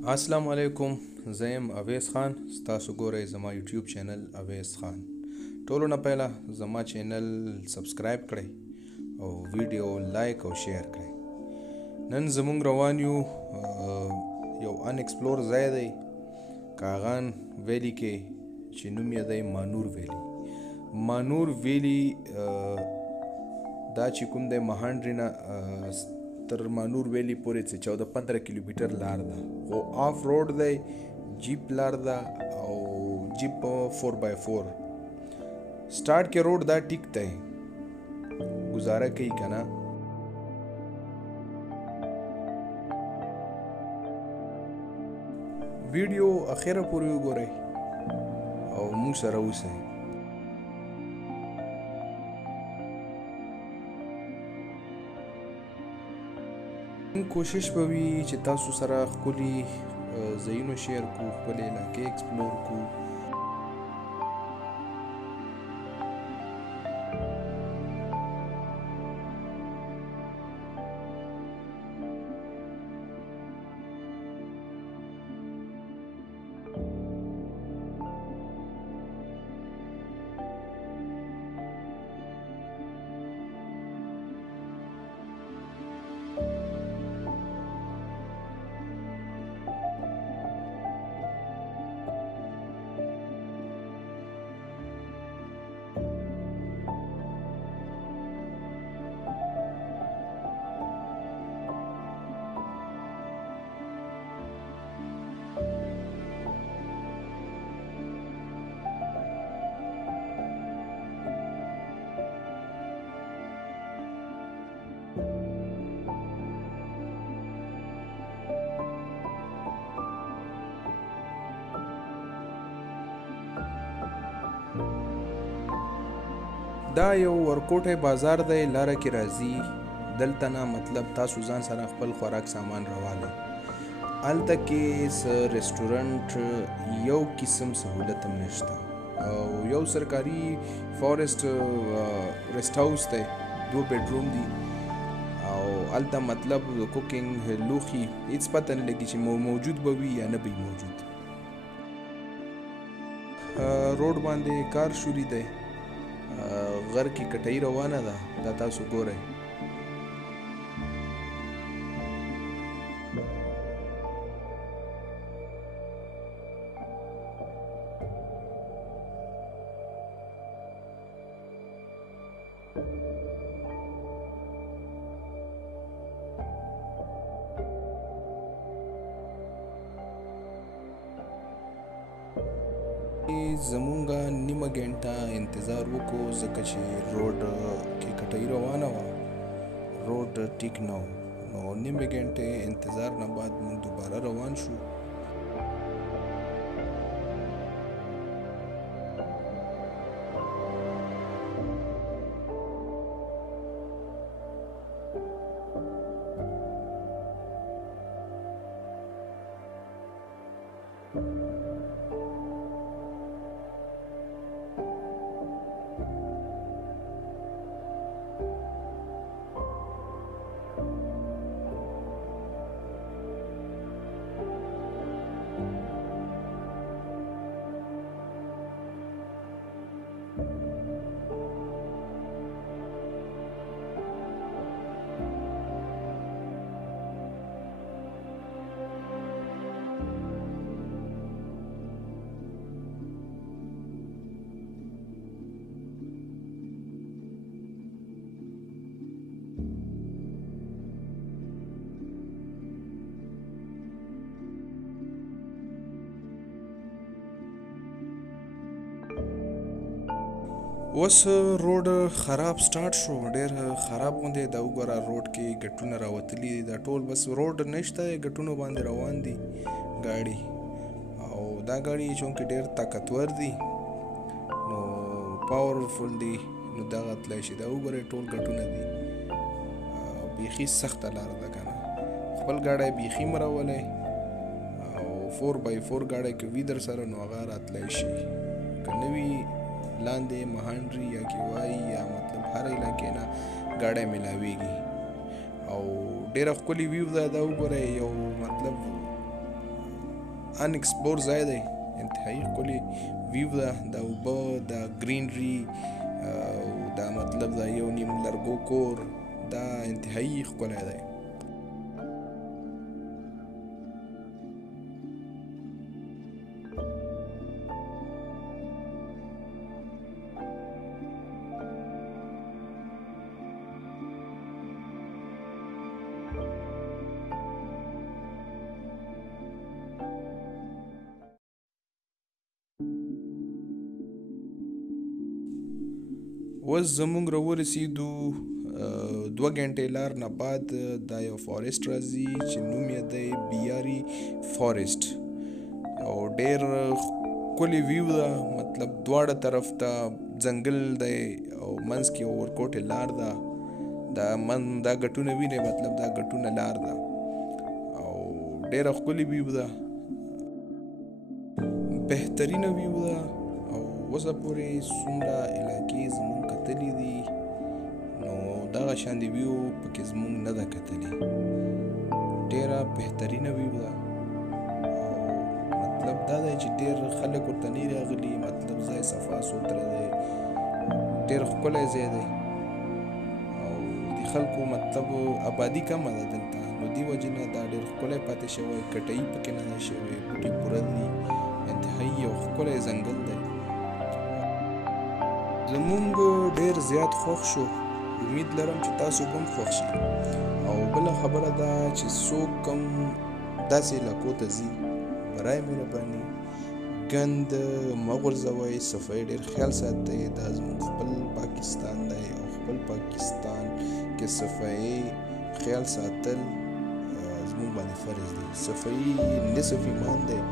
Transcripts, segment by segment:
السلام علیکم. زه یم اویس خان. ستاسو ګورئ زما یوټیوب چینل اویس خان. ټولو نه پیله زما چینل سبسکرایب کړئ او ویډیو لایک او شیر کړئ. نن زمونږ روان یو یو ان ایکسپلور ځای دی کاغان ویلی کې چې نوم یې دی مانور ویلی. مانور ویلی دا چې کوم دی مهانډري نه تر مانور ویلی پورې څه 14-15 کیلومتر لار ده، خو آف روډ دی، جیپ لار ده او جیپ 4x4. سٹارټ کې روډ دا ټیک دی، گزاره کوي کنه. ویډیو اخیره پورې وګورئ او موږ سره اوسئ. کوشش به وي چې تاسو سره ښکلي ځایونه شیر کړو، خپلې علاقې ایکسپلور کړو. دا یو ورکوټی بازار دی، لاره کې راځي. دلته نه مطلب تاسو ځان سره خپل خوراک سامان راوالئ. هلته کې څه ریسټورنټ یو قسم سهولت هم نشته او یو سرکاري فارسټ ریسټ هاوس دی، 2 بیډروم دي او هلته مطلب کوکینګ لوښي هېڅ پته نه لګي چې موجود به وي یا نه به موجود. روډ باندې کار شروع دی، غر کې کټۍ روانه ده، دا تاسو ګورئ. زمونږه نیمه ګنټه انتظار وکړو ځکه چې روډ کې کټۍ روانه وه، روډ ټیک نه و. نو نیمه ګنټې انتظار نه بعد موږ دوباره روان شو. اوس روډ خراب سٹارټ شو، ډېر خراب غوندې دا وګوره. روډ کې ګټونه راوتلي دي، دا ټول بس روډ نشته، ګټونو باندې روان دي ګاډي. او دا ګاډي چونکې ډېر طاقتور دي نو پاورفل دي، نو دغه تللی شي. دا وګورئ ټول ګټونه دي، بیخي سخته لاره ده که نه. خپل ګاډی بیخي مه راولئ او 4x4 ګاډی که وي در سره نو هغه راتلی شي، که نه وي لاندې مهانډري یا کیوای یا مطلب هر علاقې نه ګاډی میلاویږي او ډېره ښکلې ویو ده. دا وګورئ، یو مطلب ان ایکسپلور ځای دی، انتهایی ښکلی ویو ده، د اوبه د ګرینري او دا مطلب دا یو نیم لرګو کور، دا انتهایی ښکلی دی. اوس زمونږ راورسېدو 2 غنټې لار نه بعد دا یو فارسټ راځي چې نوم یې دی بیاري فارسټ، او ډېر ښکلی ویو ده، مطلب دواړه طرف ته ځنګل دی او منځ کې اورکوټې لار ده. دا ګټونه وینئ، مطلب دا ګټونه لار ده او ډېره ښکلې ویو ده، بهترینه ویو ده. او اوسه پورې څومره علاقې زمونږ کتلي دي نو دغه شان د ویو پکې زمونږ نه ده کتلې، ډېره بهترینه ویو ده. او مطلب دا دی چې ډېر خلک ورته نه راغلي، مطلب ځای صفا سوتره دی، ډېر ښکلی ځای دی او د خلکو مطلب آبادي کمه ده دلته، نو دې وجې نه دا ډېر ښکلی پاتې شوی، کټایي پکې نه ده شوې، بوټي پوره دي، انتهایی یو ښکلی ځنګل دی. زمونږ ډېر زیات خوښ شو، امید لرم چې تاسو به هم خوښ شي. او بله خبره ده چې څوک هم داسې علاقو ته ځي برای مهرباني ګند مه غورځوئ، صفایي ډېر خیال ساتئ، دا زموږ خپل پاکستان دی او خپل پاکستان کې صفایي خیال ساتل زموږ باندې فرض دی. صفایي نصف ایمان دی.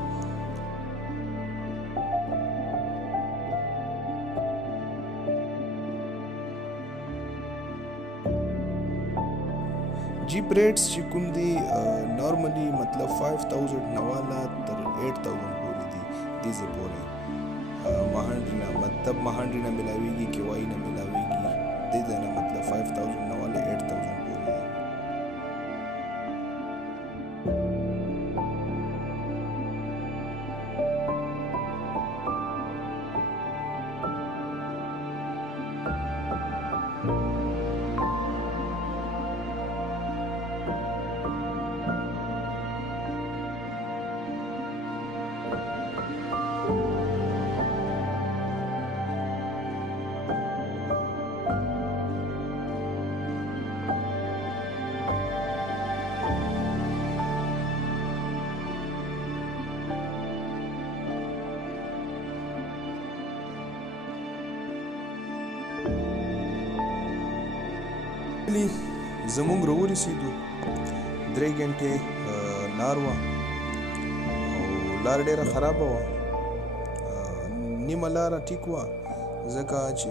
جیپ ریټس چې کوم دي نارملی مطلب 5000 نه والا تر 8000 پورې دي، دې ځای پورې مهانډي نه مطلب مهانډي نه ملاویږي، کیوایي نه ملاویږي، دې ځای نه مطلب 5000 نه والا 8000 پورې دي. زمونږ راورسېدو 3 غنټې لار وه او لار ډېره خرابه وه، نیمه لاره ټیک وه ځکه چې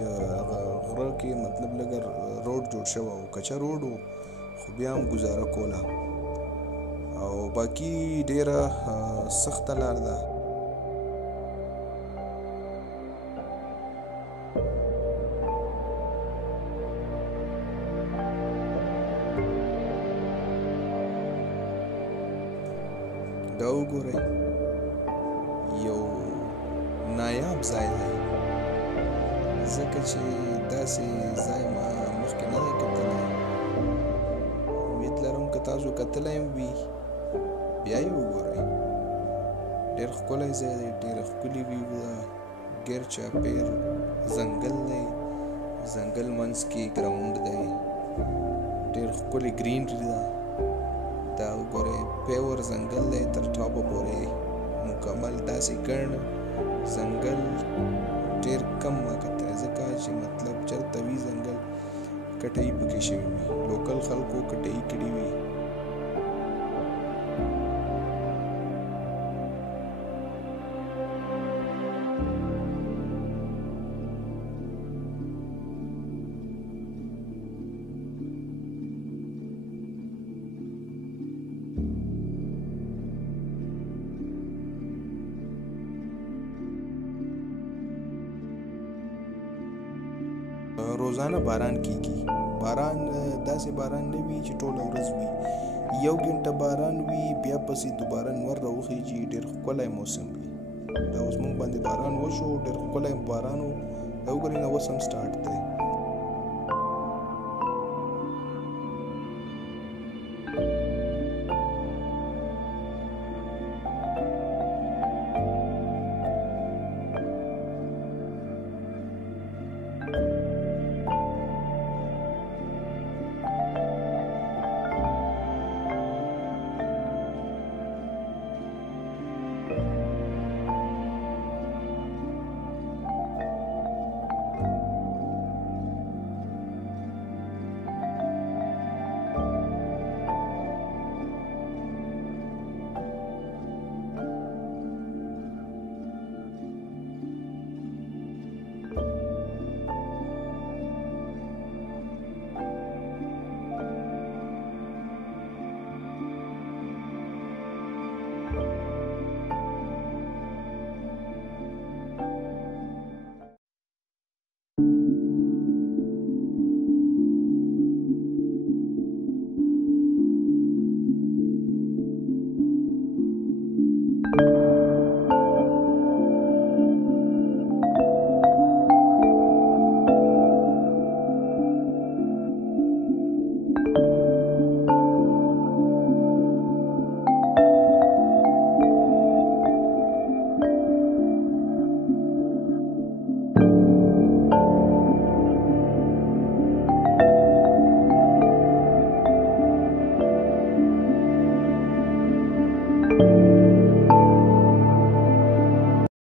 غره کې مطلب لږه روډ جوړ شوی و، کچه روډ و خو بیا هم ګزاره کوله، او باقي ډېره سخته لار ده. دا وګورئ یو نایاب ځای دی، ځکه چې داسې ځای ما مخکې نه دی کتلی. امید لرم که تاسو کتلی هم وي بیا یې وګورئ. ډېر ښکلی ځای دی، ډېره ښکلې ویو ده، ګیر چاپېر ځنګل دی، ځنګل منځ کې ګراونډ دی، ډېر ښکلې ګرینري ده. دا وګورئ پیور ځنګل دی تر ټاپه پورې مکمل داسې ګڼ ځنګل ډېر کم ما کتلی، ځکه چې مطلب چېرته وي ځنګل کټایي پکې شوي وي، لوکل خلکو کټایي کړي وي. روزانه باران کیږي، باران داسې باران نه وي چې ټوله ورځ وي، یو ګنټه باران وي بیا پسې دوباره نور راوخیږي، ډېر ښکلی موسم وي. دا اوس موږ باندې باران وشو، ډېر ښکلی باران و. دا وګورئ نه اوس هم سټارټ دی.